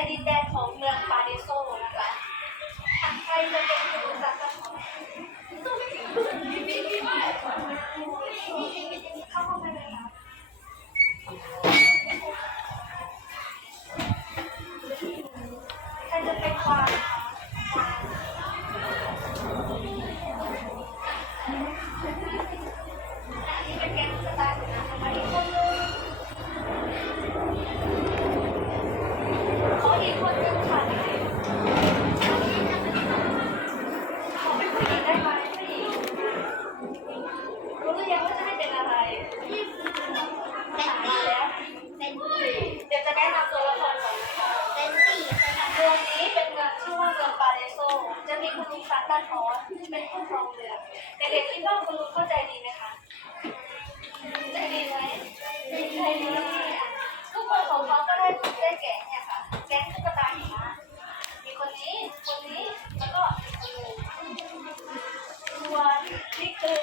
ผ่ดินแดนของเมืองปาเดโซนะคะถัดไปจะเป็นถึงสัตว์ของเข้าห้องไปเลยค่ะใครจะเป็นความ นี่คือ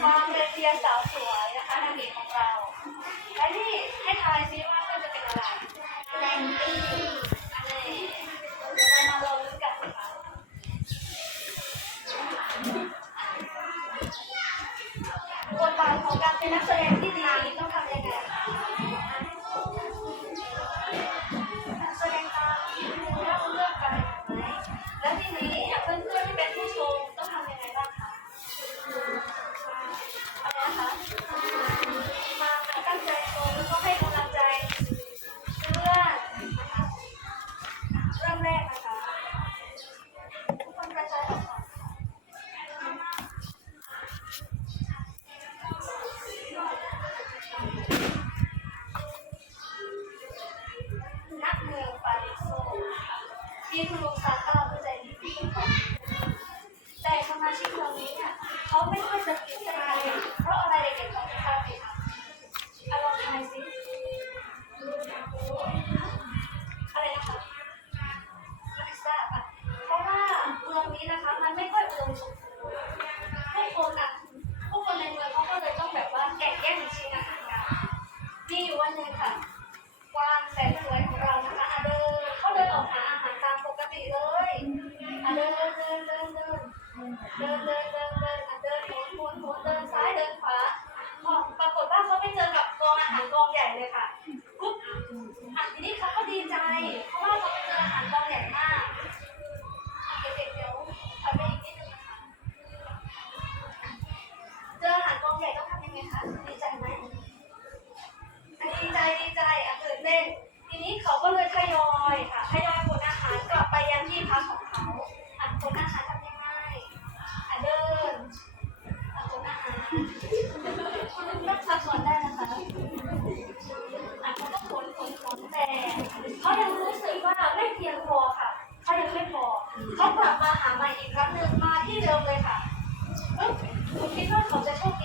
ความเป็นเดียสาวสวยนะคะนางเกของเรา และนี่ให้ทายซิว่ามันจะเป็นอะไรแดนดี้เดี๋ยเรามาลองดูกันนะคะบทบาทของการเป็นนักแสดง Okay.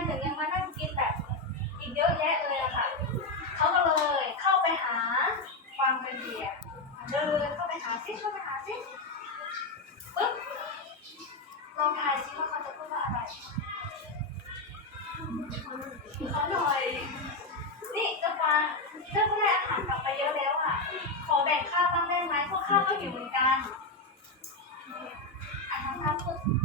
มถึงยังมานั่งกินแบบอีกเยอะแยะเลยอะค่ะเขาก็เลยเข้าไปหาฟังเป็นเดียเดินเข้าไปหาซิเข้าไปหาซิปึ๊บลองทายซิว่าเขาจะพูดว่าอะไรเขาหน่อย นี่จะฟังเรื่องแรอาหารกลับไปเยอะแล้วอะขอแบ่งข้าวบ้างได้ไหมพวกข้าวก็อยู่เหมือนกันอาะทำข้าวพูด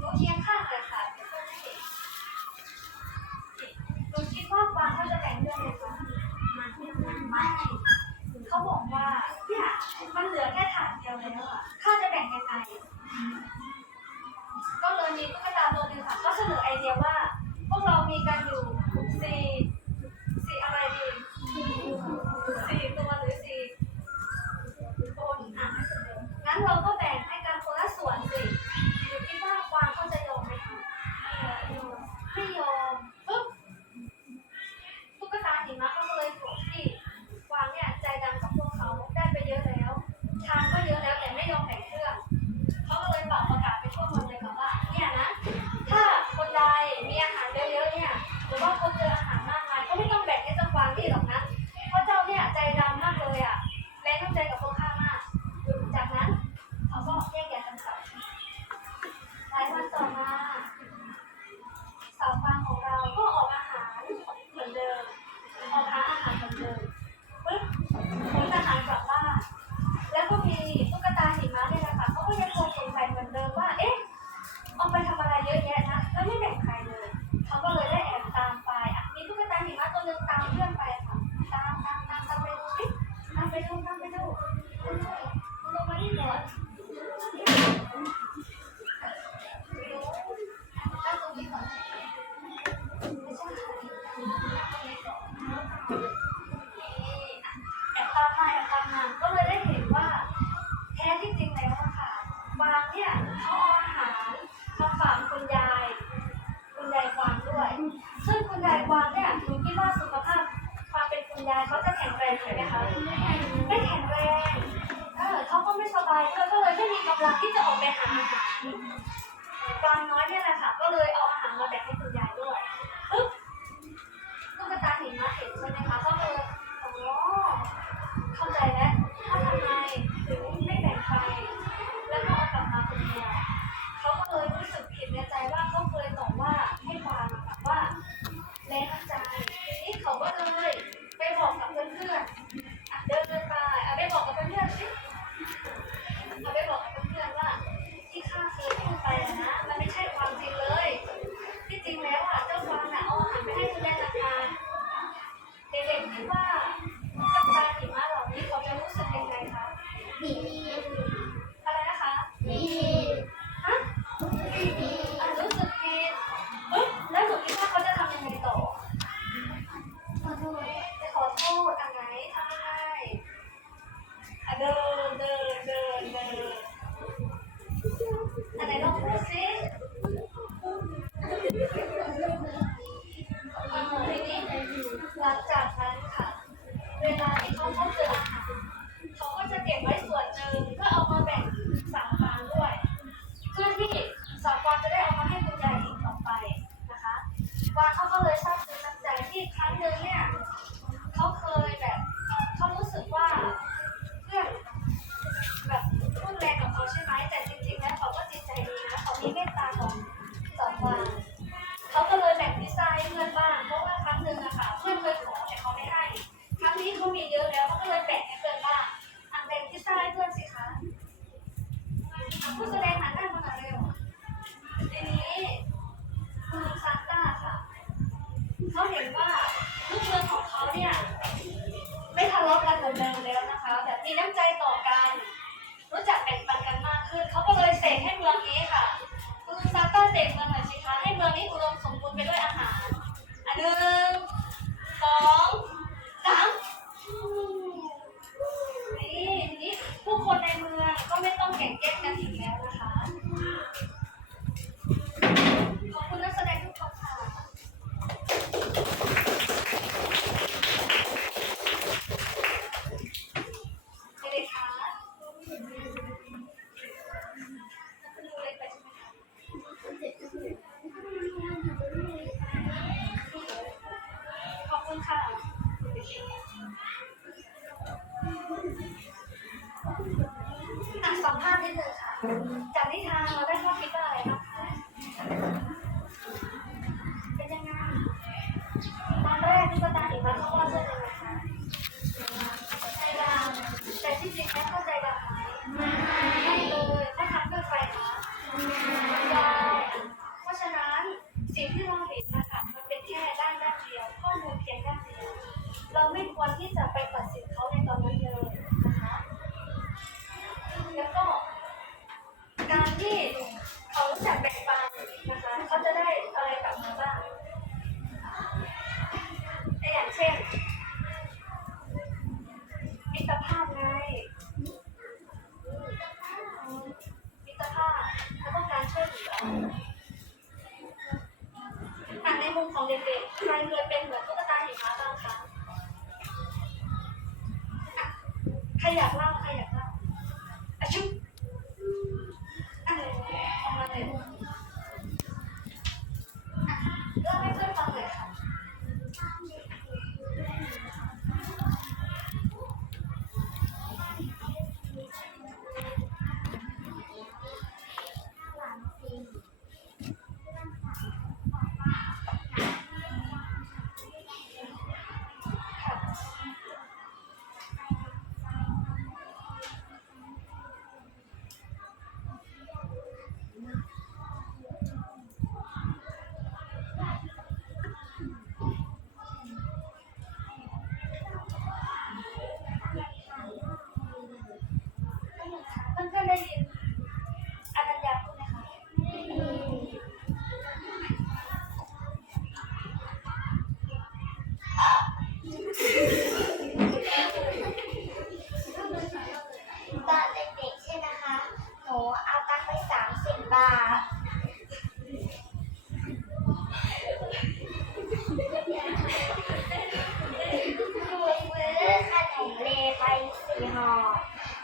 เขาบอกว่าเนี่ยมันเหลือแค่ถาดเดียวแล้วอะ algo งใช่ไหมคะไม่แข็งแรงเออเขาก็ไม่สบายด้วยก็เลยไม่มีกำลังที่จะออกไปหาอาหารตอนน้อยเนี่ยแหละค่ะก็เลยออก 刚才。Achoo!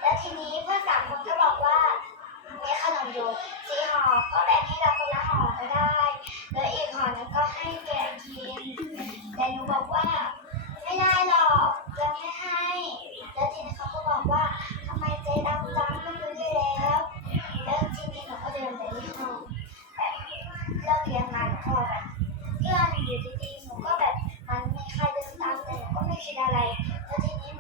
แล้วทีนี้เพื่อนสามคนก็บอกว่ามีขนมอยู่สี่ห่อก็แบ่งให้เราคนละห่อก็ได้ แล้วอีกห่อนึงก็ให้แกกิน แต่หนูบอกว่า ไม่ได้หรอกจะไม่ให้ แล้วทีนี้เขาก็บอกว่าทำไมเจ๊ดำจังไม่รู้ด้วยแล้ว แล้วทีนี้หนูก็เดินไปที่ห้องแบบเลิกเรียนมาหนูก็แบบเพื่อนอยู่ดีๆหนูก็แบบมันมีใครเดินตามแต่หนูก็ไม่คิดอะไร แล้วทีนี้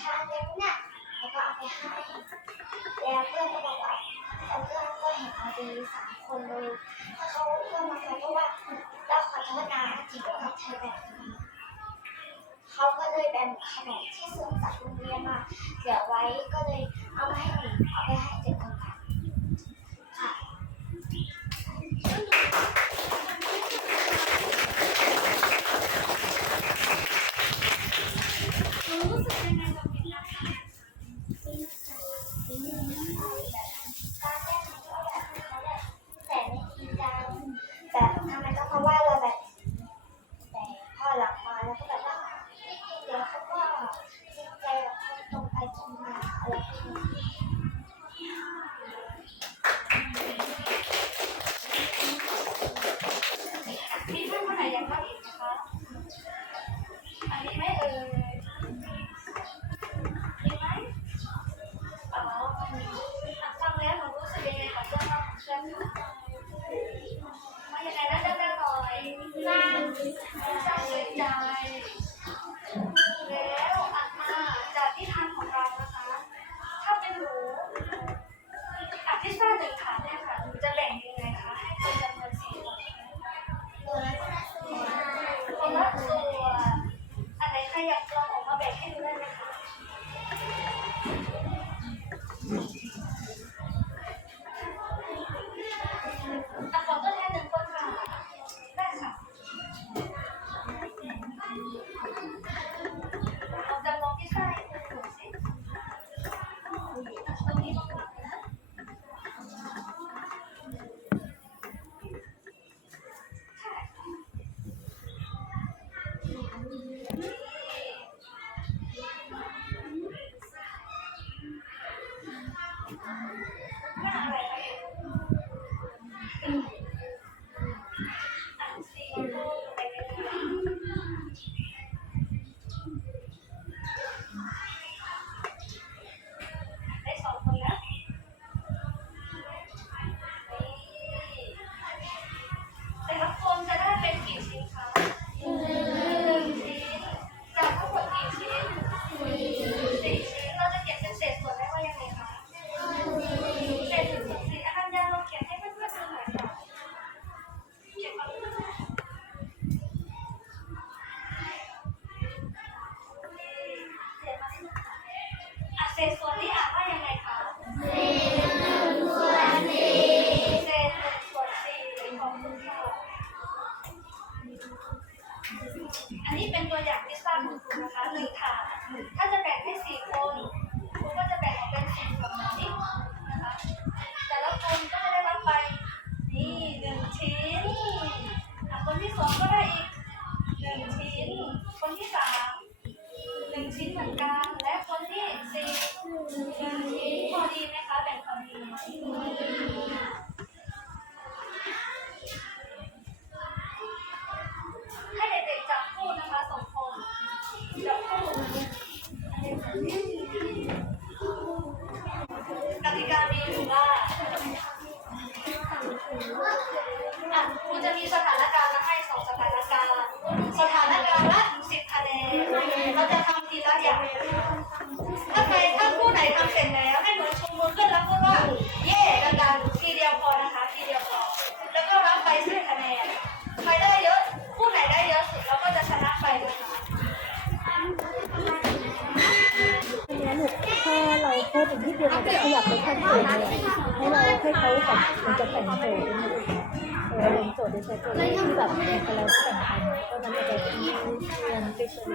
ชาเล็กน่ะแล้วก็เอาไปให้แล้วเพื่อนก็บอกว่าเพื่อนก็เห็นอดีสามคนเลยถ้าเขาเพื่อนมาเขาก็ว่าเราขอโทษนะที่เราเธแบบนี้เขาก็เลยแบ่งขนมที่ซื้อจากโรงเรียนมาเหลือไว้ก็เลยเอามาให้หนู หนึ่งชิ้นเหมือนกัน และคนที่สี่ชิ้นพอดีไหมคะแบ่งพอดีไหม ท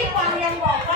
ี่ความยังบอกว่า